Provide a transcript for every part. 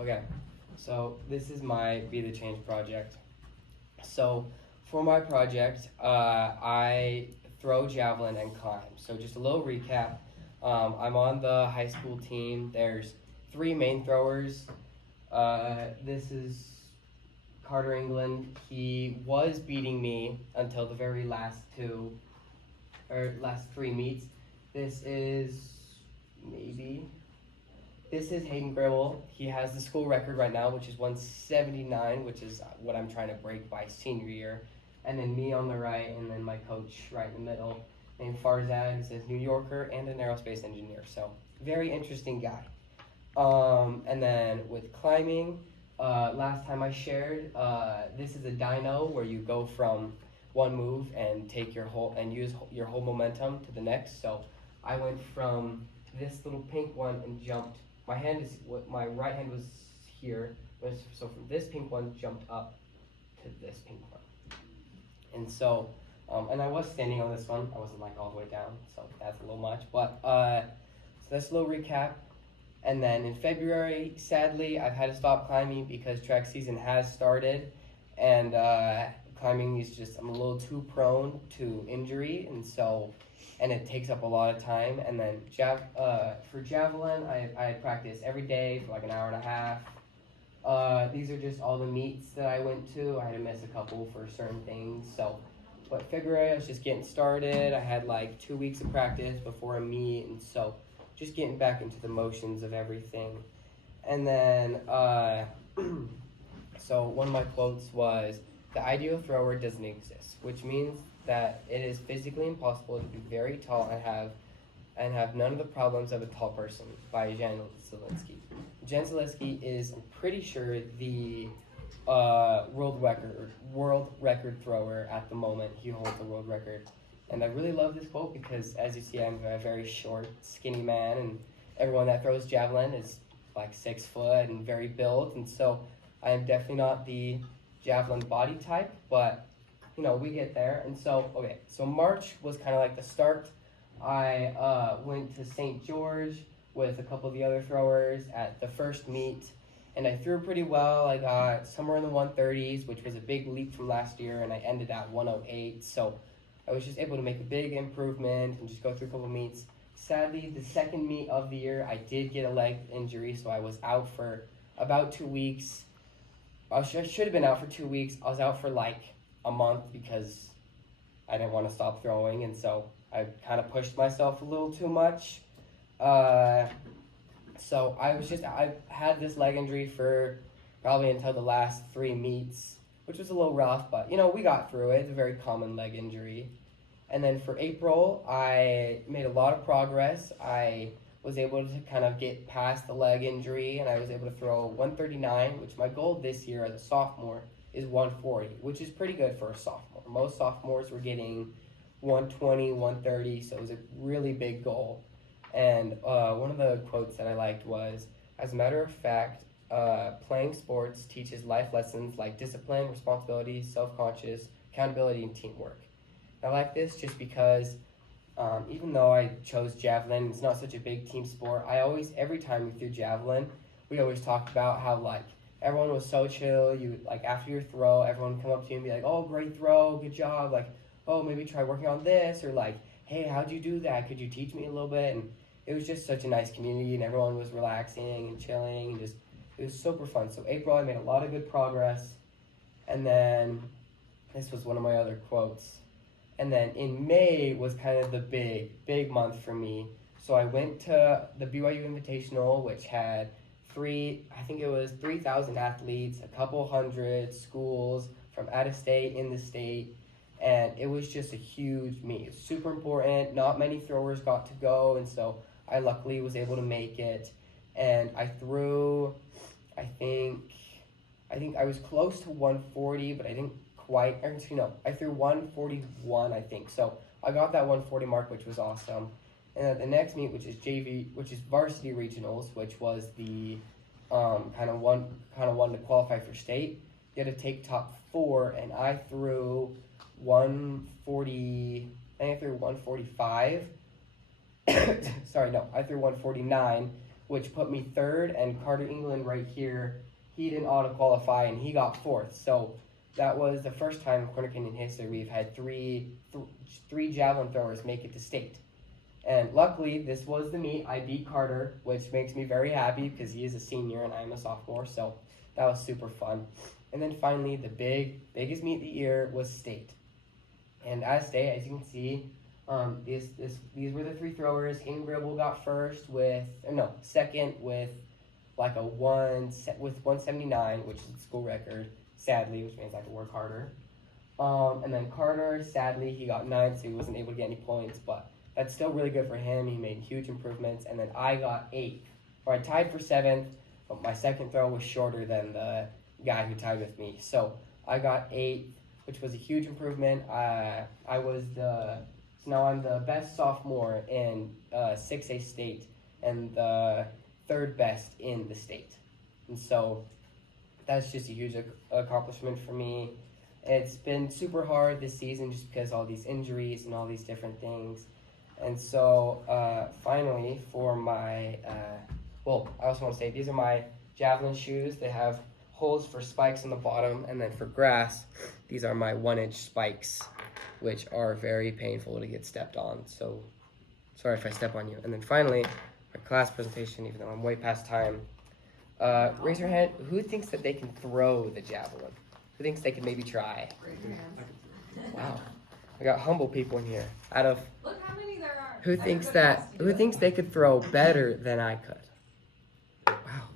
Okay, so this is my Be the Change project. So for my project, I throw javelin and climb. So just a little recap. I'm on the high school team. There's three main throwers. This is Carter England. He was beating me until the very last last three meets. This is maybe this is Hayden Gribble. He has the school record right now, which is 179, which is what I'm trying to break by senior year. And then me on the right, and then my coach right in the middle, named Farzad, who's a New Yorker and an aerospace engineer. So very interesting guy. And then with climbing, last time I shared, this is a dyno where you go from one move and take your whole and use your whole momentum to the next. So I went from this little pink one and jumped. My right hand was here, so from this pink one jumped up to this pink one. And so, and I was standing on this one. I wasn't like all the way down, so that's a little much. But so that's a little recap. And then in February, sadly, I've had to stop climbing because track season has started, and climbing is just I'm a little too prone to injury, and it takes up a lot of time. And then for javelin, I practice every day for like an hour and a half. These are just all the meets that I went to. I had to miss a couple for certain things. But February, I was just getting started. I had like 2 weeks of practice before a meet, and so just getting back into the motions of everything. And then, so one of my quotes was, "The ideal thrower doesn't exist," which means that it is physically impossible to be very tall and have none of the problems of a tall person, by Jan Zielinski. Jan Zielinski is, I'm pretty sure, the world record thrower at the moment. He holds the world record. And I really love this quote because, as you see, I'm a very short, skinny man, and everyone that throws javelin is like 6 foot and very built, and so I am definitely not the javelin body type, but we get there. And so, okay, so March was kind of like the start. I went to St. George with a couple of the other throwers at the first meet, and I threw pretty well. I got somewhere in the 130s, which was a big leap from last year, and I ended at 108, so I was just able to make a big improvement and just go through a couple meets. Sadly, the second meet of the year, I did get a leg injury, so I was out for about 2 weeks. I should have been out for 2 weeks. I was out for like a month because I didn't want to stop throwing, and so I kind of pushed myself a little too much. So I had this leg injury for probably until the last 3 meets, which was a little rough, but we got through it. It's a very common leg injury. And then for April, I made a lot of progress. I was able to kind of get past the leg injury, and I was able to throw 139, which my goal this year as a sophomore is 140, which is pretty good for a sophomore. Most sophomores were getting 120, 130, so it was a really big goal. And one of the quotes that I liked was, "As a matter of fact, playing sports teaches life lessons like discipline, responsibility, self-conscious, accountability, and teamwork." I like this just because even though I chose javelin, it's not such a big team sport. Every time we threw javelin, we always talked about how like everyone was so chill. You like after your throw, everyone would come up to you and be like, "Oh, great throw, good job." Like, "Oh, maybe try working on this," or like, "Hey, how'd you do that? Could you teach me a little bit?" And it was just such a nice community, and everyone was relaxing and chilling, and just it was super fun. So April, I made a lot of good progress, and then this was one of my other quotes. And then in May was kind of the big month for me. So I went to the BYU Invitational, which had I think it was 3,000 athletes, a couple hundred schools from out of state, in the state, and it was just a huge meet. It was super important. Not many throwers got to go, and so I luckily was able to make it. And I threw, I think I was close to 140, but I didn't quite. Actually, no, I threw 141, I think. So I got that 140 mark, which was awesome. And then the next meet, which is varsity regionals, which was the kind of one to qualify for state. You had to take top 4, and I threw 140. I think I threw 145. Sorry, no, I threw 149, which put me third, and Carter England right here, he didn't auto qualify and he got fourth. So that was the first time in Corner Canyon history we've had three javelin throwers make it to state. And luckily, this was the meet. I beat Carter, which makes me very happy because he is a senior and I'm a sophomore. So that was super fun. And then finally, the biggest meet of the year was state. And as state, as you can see, these were the three throwers. Hayden Gribble got second with like a 179, which is the school record, sadly, which means I have to work harder. And then Carter, sadly, he got 9th, so he wasn't able to get any points, but that's still really good for him. He made huge improvements. And then I got 8th, or I tied for 7th, but my second throw was shorter than the guy who tied with me. So I got 8th, which was a huge improvement. So now I'm the best sophomore in 6A state and the third best in the state. And so that's just a huge accomplishment for me. It's been super hard this season just because all these injuries and all these different things. And so finally for my, I also want to say these are my javelin shoes. They have holes for spikes on the bottom, and then for grass, these are my 1-inch spikes, which are very painful to get stepped on. So sorry if I step on you. And then finally, my class presentation, even though I'm way past time. Raise your hand. Who thinks that they can throw the javelin? Who thinks they can maybe try? Wow. I got humble people in here. Look how many there are. Who thinks they could throw better than I could? Wow.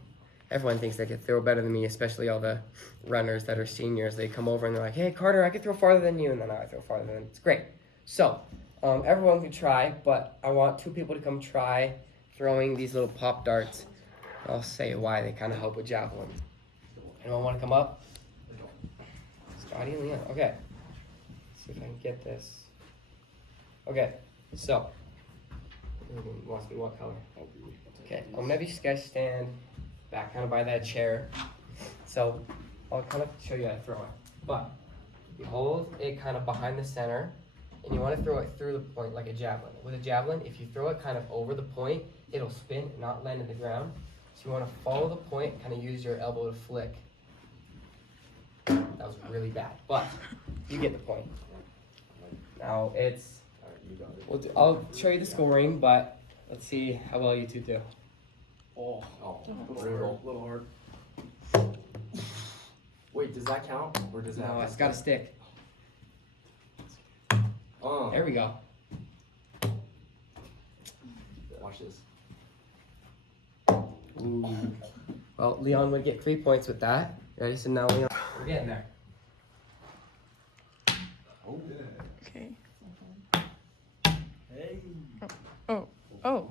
Everyone thinks they could throw better than me, especially all the runners that are seniors. They come over and they're like, hey, Carter, I could throw farther than you. And then I throw farther than them. It's great. So, everyone can try, but I want 2 people to come try throwing these little pop darts. I'll say why they kind of help with javelin. Anyone want to come up? Scotty and Leon. Okay. Let's see if I can get this. Okay. So, wants me what color? Okay. I'm gonna have you guys stand back kind of by that chair. So I'll kind of show you how to throw it. But you hold it kind of behind the center, and you want to throw it through the point like a javelin. With a javelin, if you throw it kind of over the point, it'll spin and not land in the ground. So you want to follow the point, kind of use your elbow to flick. That was really bad, but you get the point. Now I'll show you the scoring, but let's see how well you two do. Oh, a little hard. Wait, does that count? Or does that? No, it's got to stick. There we go. Watch this. Ooh. Well, Leon would get 3 points with that. Ready? So now Leon, we're getting there. Oh. Okay. Hey. Oh.